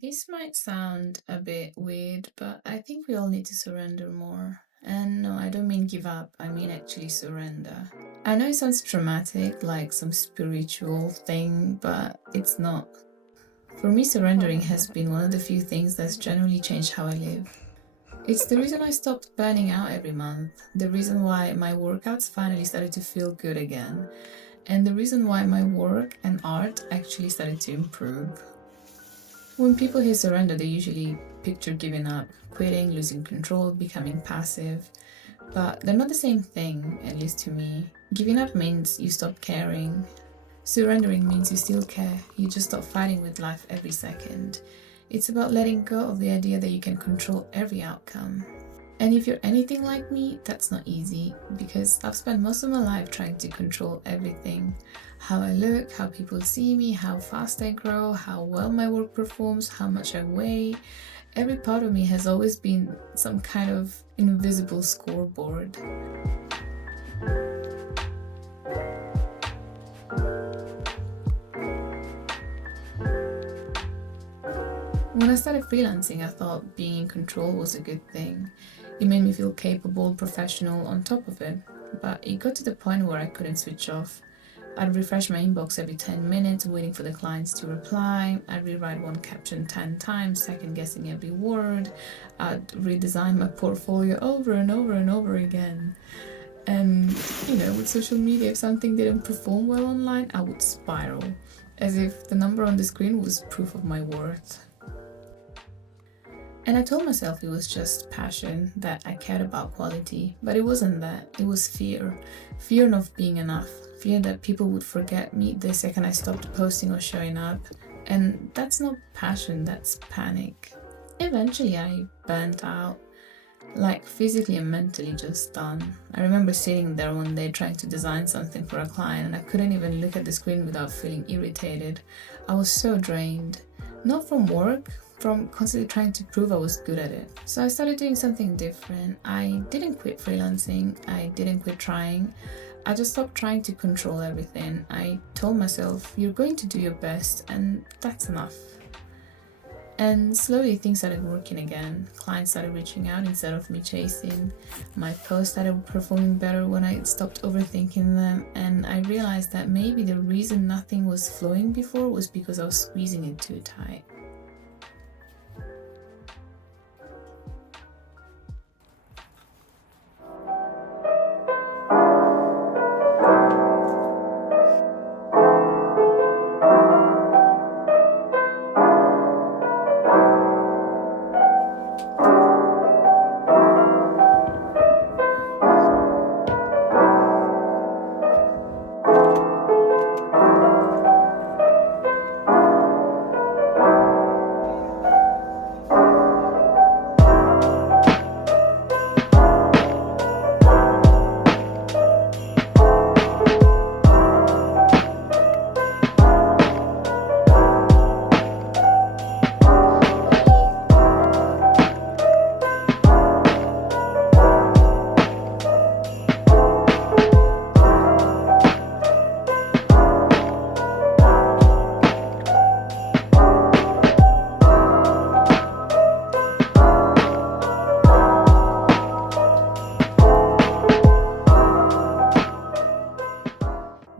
This might sound a bit weird, but I think we all need to surrender more. And no, I don't mean give up, I mean actually surrender. I know it sounds dramatic, like some spiritual thing, but it's not. For me, surrendering has been one of the few things that's genuinely changed how I live. It's the reason I stopped burning out every month, the reason why my workouts finally started to feel good again, and the reason why my work and art actually started to improve. When people hear surrender, they usually picture giving up, quitting, losing control, becoming passive. But they're not the same thing, at least to me. Giving up means you stop caring. Surrendering means you still care, you just stop fighting with life every second. It's about letting go of the idea that you can control every outcome. And if you're anything like me, that's not easy because I've spent most of my life trying to control everything. How I look, how people see me, how fast I grow, how well my work performs, how much I weigh. Every part of me has always been some kind of invisible scoreboard. When I started freelancing, I thought being in control was a good thing. It made me feel capable, professional on top of it. But it got to the point where I couldn't switch off. I'd refresh my inbox every 10 minutes, waiting for the clients to reply. I'd rewrite one caption 10 times, second guessing every word. I'd redesign my portfolio over and over and over again. And, with social media, if something didn't perform well online, I would spiral, as if the number on the screen was proof of my worth. And I told myself it was just passion, that I cared about quality. But it wasn't that. It was fear. Fear of being enough. Fear that people would forget me the second I stopped posting or showing up. And that's not passion, that's panic. Eventually I burnt out. Like physically and mentally just done. I remember sitting there one day trying to design something for a client and I couldn't even look at the screen without feeling irritated. I was so drained. Not from work, from constantly trying to prove I was good at it. So I started doing something different. I didn't quit freelancing, I didn't quit trying. I just stopped trying to control everything. I told myself, you're going to do your best, and that's enough. And slowly things started working again. Clients started reaching out instead of me chasing. My posts started performing better when I stopped overthinking them. And I realized that maybe the reason nothing was flowing before was because I was squeezing it too tight.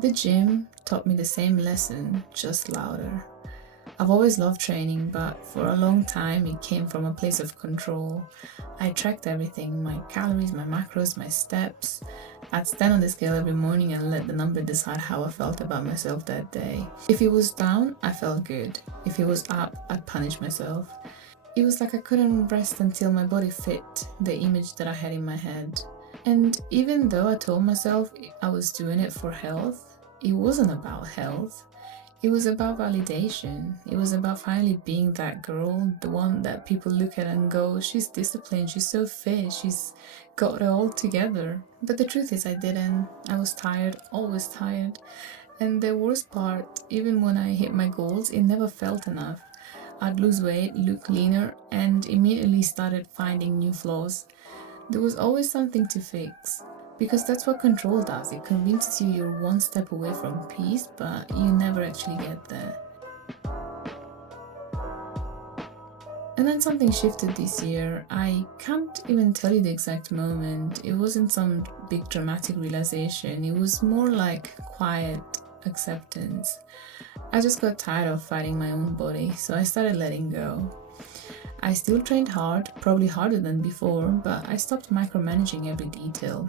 The gym taught me the same lesson, just louder. I've always loved training, but for a long time it came from a place of control. I tracked everything, my calories, my macros, my steps. I'd stand on the scale every morning and let the number decide how I felt about myself that day. If it was down, I felt good. If it was up, I'd punish myself. It was like I couldn't rest until my body fit the image that I had in my head. And even though I told myself I was doing it for health, it wasn't about health. It was about validation. It was about finally being that girl, the one that people look at and go, she's disciplined, she's so fit, she's got it all together. But the truth is, I didn't. I was tired, always tired. And the worst part, even when I hit my goals, it never felt enough. I'd lose weight, look leaner, and immediately started finding new flaws. There was always something to fix. Because that's what control does. It convinces you you're one step away from peace, but you never actually get there. And then something shifted this year. I can't even tell you the exact moment. It wasn't some big dramatic realization, it was more like quiet acceptance. I just got tired of fighting my own body, so I started letting go. I still trained hard, probably harder than before, but I stopped micromanaging every detail.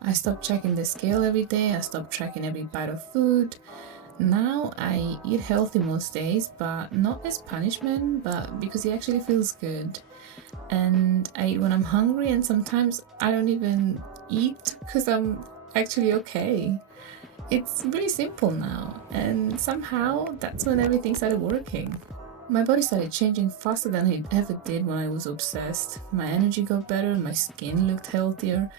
I stopped checking the scale every day, I stopped tracking every bite of food. Now I eat healthy most days, but not as punishment, but because it actually feels good. And I eat when I'm hungry, and sometimes I don't even eat because I'm actually okay. It's really simple now, and somehow that's when everything started working. My body started changing faster than it ever did when I was obsessed. My energy got better, my skin looked healthier,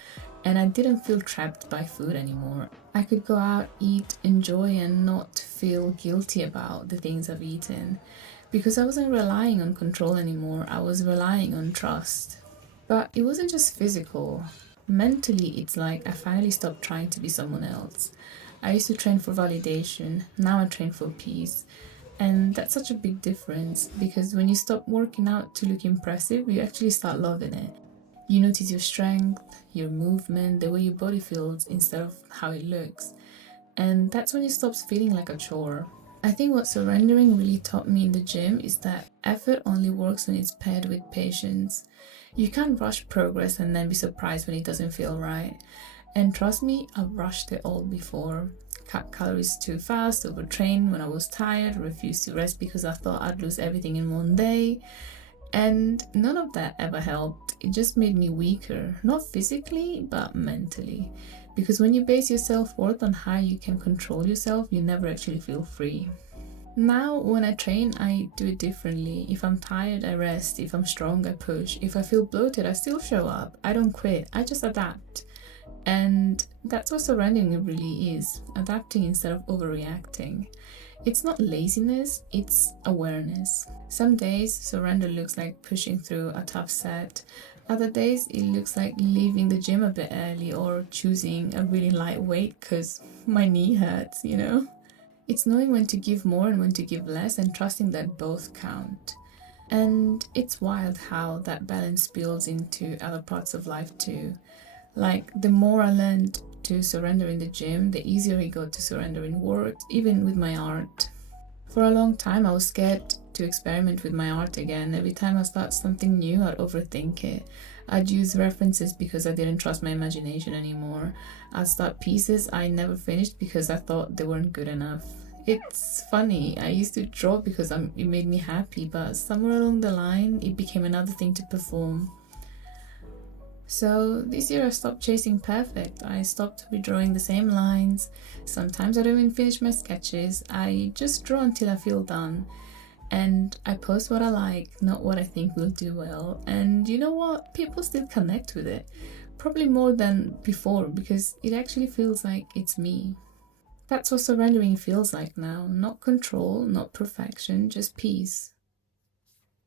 and I didn't feel trapped by food anymore. I could go out, eat, enjoy, and not feel guilty about the things I've eaten because I wasn't relying on control anymore, I was relying on trust. But it wasn't just physical. Mentally, it's like I finally stopped trying to be someone else. I used to train for validation, now I train for peace. And that's such a big difference because when you stop working out to look impressive, you actually start loving it. You notice your strength, your movement, the way your body feels instead of how it looks. And that's when it stops feeling like a chore. I think what surrendering really taught me in the gym is that effort only works when it's paired with patience. You can't rush progress and then be surprised when it doesn't feel right. And trust me, I've rushed it all before. Cut calories too fast, overtrained when I was tired, refused to rest because I thought I'd lose everything in one day. And none of that ever helped. It just made me weaker, not physically, but mentally. Because when you base your self worth on how you can control yourself, you never actually feel free. Now, when I train, I do it differently. If I'm tired, I rest. If I'm strong, I push. If I feel bloated, I still show up. I don't quit, I just adapt. And that's what surrendering really is, adapting instead of overreacting. It's not laziness, it's awareness. Some days surrender looks like pushing through a tough set. Other days it looks like leaving the gym a bit early or choosing a really light weight because my knee hurts. It's knowing when to give more and when to give less and trusting that both count. And it's wild how that balance spills into other parts of life too. Like, the more I learned to surrender in the gym, the easier it got to surrender in work, even with my art. For a long time, I was scared to experiment with my art again. Every time I start something new, I'd overthink it. I'd use references because I didn't trust my imagination anymore. I'd start pieces I never finished because I thought they weren't good enough. It's funny, I used to draw because it made me happy, but somewhere along the line, it became another thing to perform. So this year I stopped chasing perfect. I stopped redrawing the same lines. Sometimes I don't even finish my sketches. I just draw until I feel done. And I post what I like, not what I think will do well. And you know what? People still connect with it. Probably more than before because it actually feels like it's me. That's what surrendering feels like now. Not control, not perfection, just peace.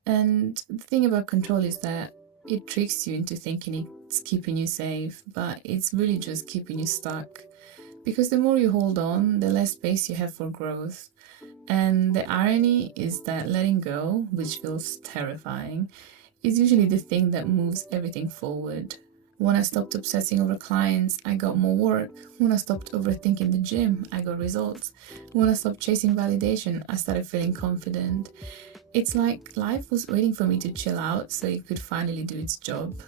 And the thing about control is that it tricks you into thinking it's keeping you safe, but it's really just keeping you stuck. Because the more you hold on, the less space you have for growth. And the irony is that letting go, which feels terrifying, is usually the thing that moves everything forward. When I stopped obsessing over clients, I got more work. When I stopped overthinking the gym, I got results. When I stopped chasing validation, I started feeling confident. It's like life was waiting for me to chill out so it could finally do its job.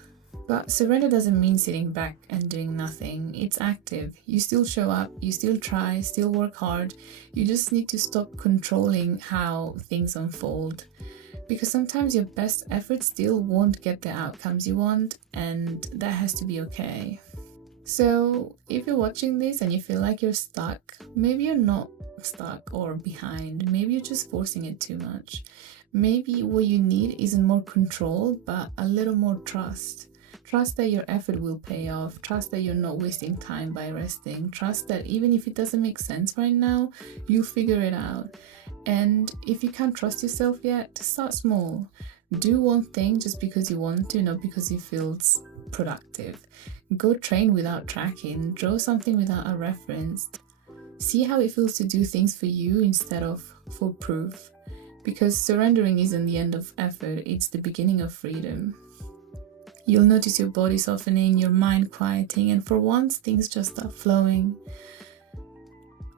But surrender doesn't mean sitting back and doing nothing. It's active. You still show up, you still try, still work hard. You just need to stop controlling how things unfold. Because sometimes your best efforts still won't get the outcomes you want, and that has to be okay. So, if you're watching this and you feel like you're stuck, maybe you're not stuck or behind. Maybe you're just forcing it too much. Maybe what you need isn't more control, but a little more trust. Trust that your effort will pay off. Trust that you're not wasting time by resting. Trust that even if it doesn't make sense right now, you'll figure it out. And if you can't trust yourself yet, start small. Do one thing just because you want to, not because it feels productive. Go train without tracking. Draw something without a reference. See how it feels to do things for you instead of for proof. Because surrendering isn't the end of effort, it's the beginning of freedom. You'll notice your body softening, your mind quieting, and for once things just start flowing.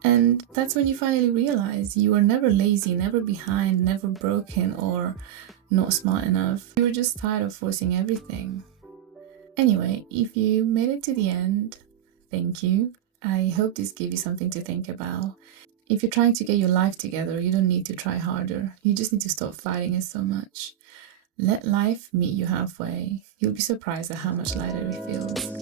And that's when you finally realize you were never lazy, never behind, never broken, or not smart enough. You were just tired of forcing everything. Anyway, if you made it to the end, thank you. I hope this gave you something to think about. If you're trying to get your life together, you don't need to try harder. You just need to stop fighting it so much. Let life meet you halfway. You'll be surprised at how much lighter it feels.